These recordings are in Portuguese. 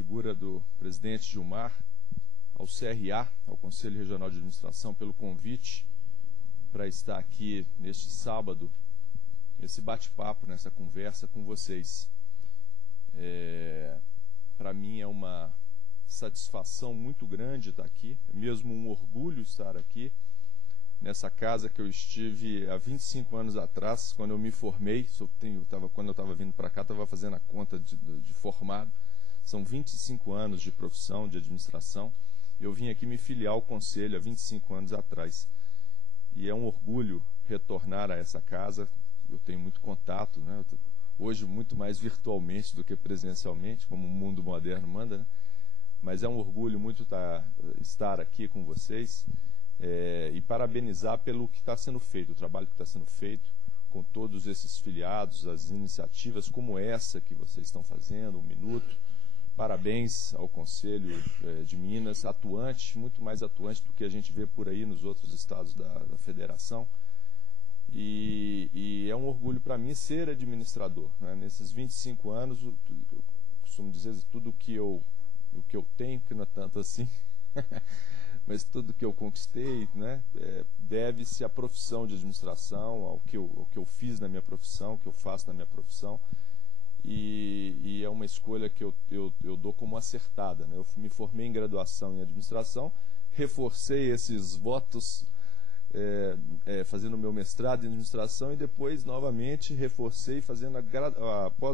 figura do presidente Gilmar, ao CRA, ao Conselho Regional de Administração, pelo convite para estar aqui neste sábado, nesse bate-papo, nessa conversa com vocês. Para mim é uma satisfação muito grande estar aqui, é mesmo um orgulho estar aqui, nessa casa que eu estive há 25 anos atrás, quando eu me formei. Quando eu estava vindo para cá, estava fazendo a conta de formado. São 25 anos de profissão, de administração. Eu vim aqui me filiar ao Conselho há 25 anos atrás. E é um orgulho retornar a essa casa. Eu tenho muito contato, né? Hoje muito mais virtualmente do que presencialmente, como o mundo moderno manda, né? Mas é um orgulho muito estar aqui com vocês e parabenizar pelo que está sendo feito, o trabalho que está sendo feito com todos esses filiados, as iniciativas como essa que vocês estão fazendo, um minuto. Parabéns ao Conselho de Minas, atuante, muito mais atuante do que a gente vê por aí nos outros estados da federação. E é um orgulho para mim ser administrador, né? Nesses 25 anos, eu costumo dizer, tudo o que eu tenho, que não é tanto assim, mas tudo que eu conquistei, né, deve-se à profissão de administração, ao que eu fiz na minha profissão, que eu faço na minha profissão. E é uma escolha que eu dou como acertada, né? Eu me formei em graduação em administração, reforcei esses votos fazendo o meu mestrado em administração e depois novamente reforcei fazendo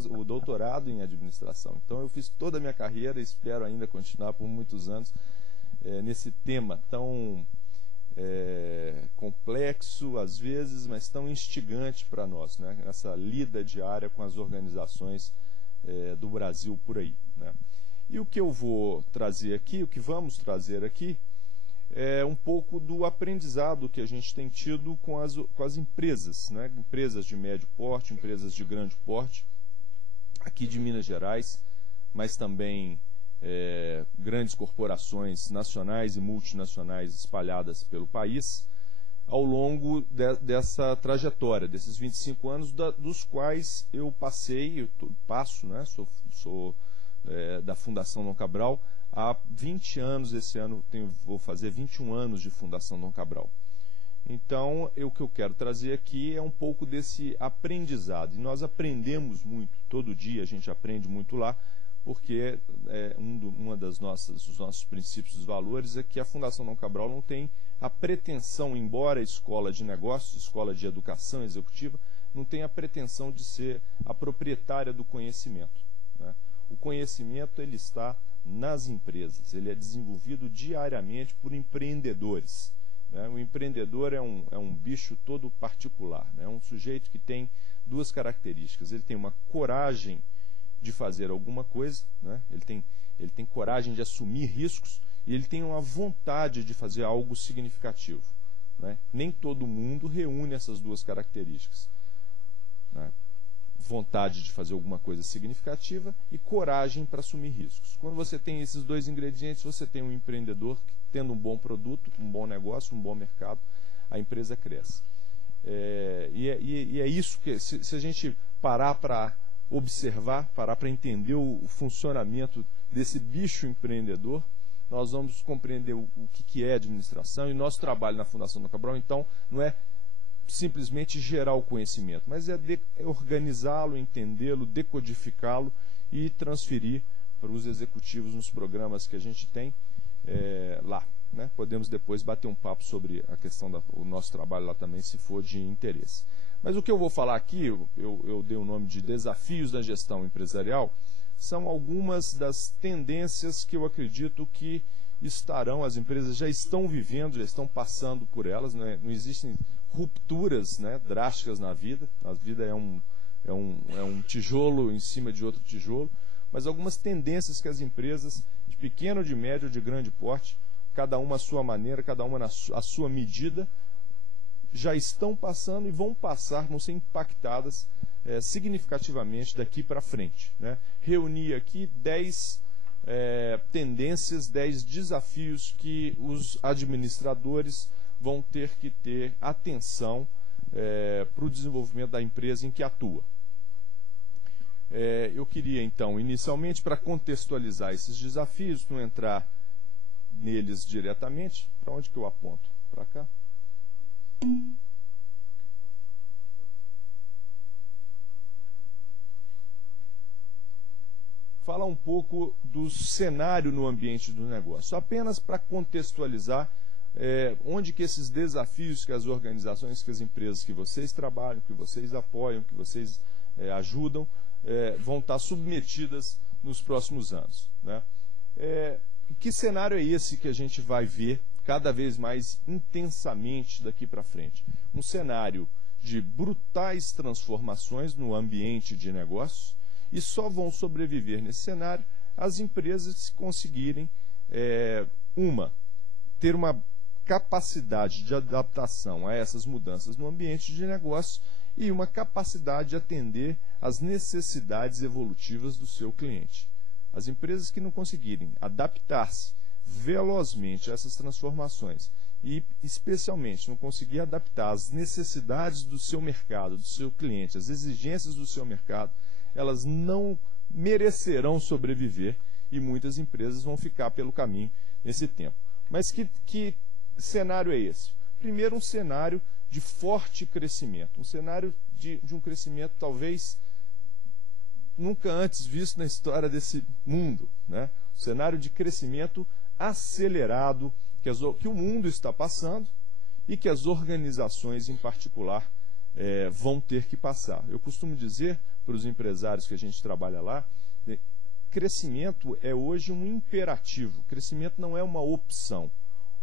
o doutorado em administração. Então eu fiz toda a minha carreira e espero ainda continuar por muitos anos nesse tema tão complexo às vezes, mas tão instigante para nós, né? Essa lida diária com as organizações do Brasil por aí, né? E o que eu vou trazer aqui, o que vamos trazer aqui, é um pouco do aprendizado que a gente tem tido com as empresas, né? Empresas de médio porte, empresas de grande porte, aqui de Minas Gerais, mas também grandes corporações nacionais e multinacionais espalhadas pelo país, ao longo dessa trajetória, desses 25 anos, dos quais eu passo, né? Sou da Fundação Dom Cabral há 20 anos. Esse ano vou fazer 21 anos de Fundação Dom Cabral. Então, o que eu quero trazer aqui é um pouco desse aprendizado. E nós aprendemos muito, todo dia a gente aprende muito lá, porque dos nossos princípios, dos valores, é que a Fundação Dom Cabral não tem a pretensão, embora a escola de negócios, escola de educação executiva, não tem a pretensão de ser a proprietária do conhecimento, né? O conhecimento ele está nas empresas, ele é desenvolvido diariamente por empreendedores, né? O empreendedor é um bicho todo particular, né? É um sujeito que tem duas características: ele tem uma coragem de fazer alguma coisa, né? Ele tem coragem de assumir riscos e ele tem uma vontade de fazer algo significativo, né? Nem todo mundo reúne essas duas características, né? Vontade de fazer alguma coisa significativa e coragem para assumir riscos. Quando você tem esses dois ingredientes, você tem um empreendedor que, tendo um bom produto, um bom negócio, um bom mercado, a empresa cresce. E é isso que, se a gente parar para observar, parar para entender o funcionamento desse bicho empreendedor, nós vamos compreender o que é administração. E nosso trabalho na Fundação Dom Cabral, então, não é simplesmente gerar o conhecimento, mas é organizá-lo, entendê-lo, decodificá-lo e transferir para os executivos nos programas que a gente tem lá, né? Podemos depois bater um papo sobre a questão do nosso trabalho lá também, se for de interesse. Mas o que eu vou falar aqui, eu dei o nome de desafios da gestão empresarial, são algumas das tendências que eu acredito que as empresas já estão vivendo, já estão passando por elas, né? Não existem rupturas, né, drásticas na vida. A vida é um tijolo em cima de outro tijolo, mas algumas tendências que as empresas de pequeno, de médio, de grande porte, cada uma à sua maneira, cada uma à sua medida, já estão passando e vão ser impactadas significativamente daqui para frente, né? Reuni aqui 10 tendências, 10 desafios que os administradores vão ter que ter atenção para o desenvolvimento da empresa em que atua. Eu queria, então, inicialmente, para contextualizar esses desafios, não entrar neles diretamente. Para onde que eu aponto? Para cá? Falar um pouco do cenário no ambiente do negócio, apenas para contextualizar onde que esses desafios que as organizações, que as empresas que vocês trabalham, que vocês apoiam, que vocês ajudam, vão estar submetidas nos próximos anos, né? Que cenário é esse que a gente vai ver cada vez mais intensamente daqui para frente? Um cenário de brutais transformações no ambiente de negócios, e só vão sobreviver nesse cenário as empresas que conseguirem ter uma capacidade de adaptação a essas mudanças no ambiente de negócio e uma capacidade de atender às necessidades evolutivas do seu cliente. As empresas que não conseguirem adaptar-se velozmente a essas transformações e, especialmente, não conseguir adaptar às necessidades do seu mercado, do seu cliente, às exigências do seu mercado, elas não merecerão sobreviver e muitas empresas vão ficar pelo caminho nesse tempo. Mas que cenário é esse? Primeiro, um cenário de forte crescimento, um cenário de um crescimento talvez nunca antes visto na história desse mundo, né? Um cenário de crescimento acelerado que o mundo está passando e que as organizações em particular vão ter que passar. Eu costumo dizer para os empresários que a gente trabalha lá, crescimento é hoje um imperativo, crescimento não é uma opção.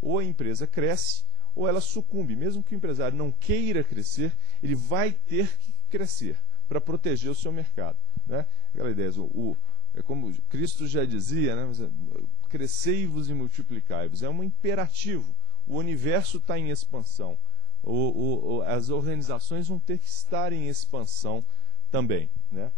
Ou a empresa cresce, ou ela sucumbe. Mesmo que o empresário não queira crescer, ele vai ter que crescer para proteger o seu mercado, né? Aquela ideia, como Cristo já dizia, né? Crescei-vos e multiplicai-vos. É um imperativo. O universo está em expansão. As organizações vão ter que estar em expansão também, né?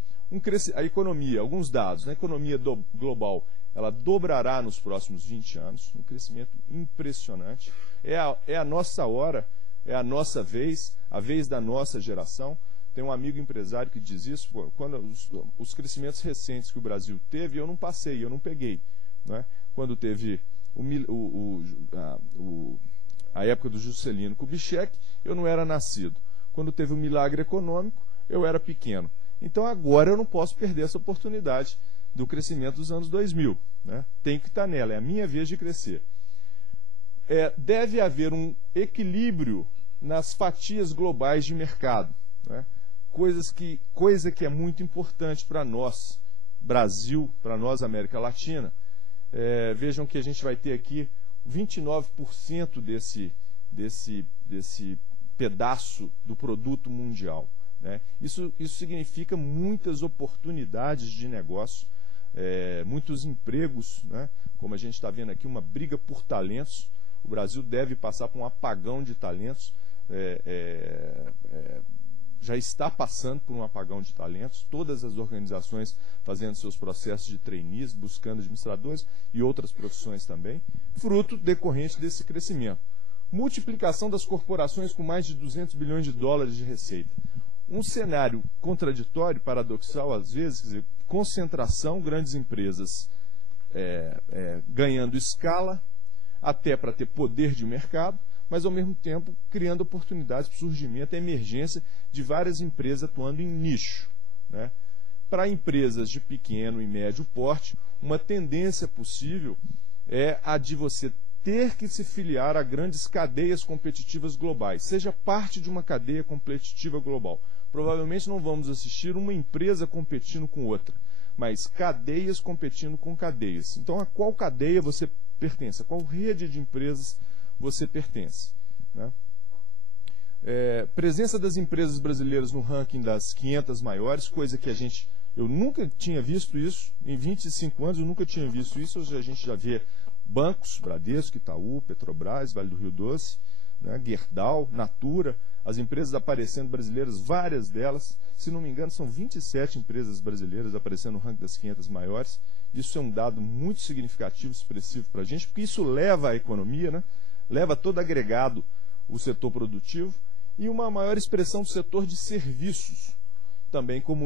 A economia, alguns dados, a economia global, ela dobrará nos próximos 20 anos, um crescimento impressionante. É a nossa hora, é a nossa vez, a vez da nossa geração. Tem um amigo empresário que diz isso, quando os crescimentos recentes que o Brasil teve, eu não passei, eu não peguei, né? Quando teve a época do Juscelino Kubitschek, eu não era nascido. Quando teve o milagre econômico, eu era pequeno. Então agora eu não posso perder essa oportunidade do crescimento dos anos 2000, né? Tem que estar nela, é a minha vez de crescer. Deve haver um equilíbrio nas fatias globais de mercado, né? Coisa que é muito importante para nós, Brasil, para nós, América Latina. Vejam que a gente vai ter aqui 29% desse pedaço do produto mundial, né? Isso significa muitas oportunidades de negócio, muitos empregos, né? Como a gente está vendo aqui, uma briga por talentos. O Brasil deve passar por um apagão de talentos, já está passando por um apagão de talentos, todas as organizações fazendo seus processos de trainees, buscando administradores e outras profissões também, fruto decorrente desse crescimento. Multiplicação das corporações com mais de 200 bilhões de dólares de receita. Um cenário contraditório, paradoxal às vezes, quer dizer, concentração, grandes empresas ganhando escala, até para ter poder de mercado, mas ao mesmo tempo criando oportunidades para o surgimento e emergência de várias empresas atuando em nicho, né? Para empresas de pequeno e médio porte, uma tendência possível é a de você ter que se filiar a grandes cadeias competitivas globais, seja parte de uma cadeia competitiva global. Provavelmente não vamos assistir uma empresa competindo com outra, mas cadeias competindo com cadeias. Então, a qual cadeia você pertence? A qual rede de empresas você pertence, né? Presença das empresas brasileiras no ranking das 500 maiores, coisa que eu nunca tinha visto isso, em 25 anos eu nunca tinha visto isso. Hoje a gente já vê bancos, Bradesco, Itaú, Petrobras, Vale do Rio Doce, né, Gerdau, Natura, as empresas aparecendo brasileiras, várias delas, se não me engano são 27 empresas brasileiras aparecendo no ranking das 500 maiores. Isso é um dado muito significativo, expressivo para a gente, porque isso leva a economia, né? Leva todo agregado o setor produtivo e uma maior expressão do setor de serviços, também como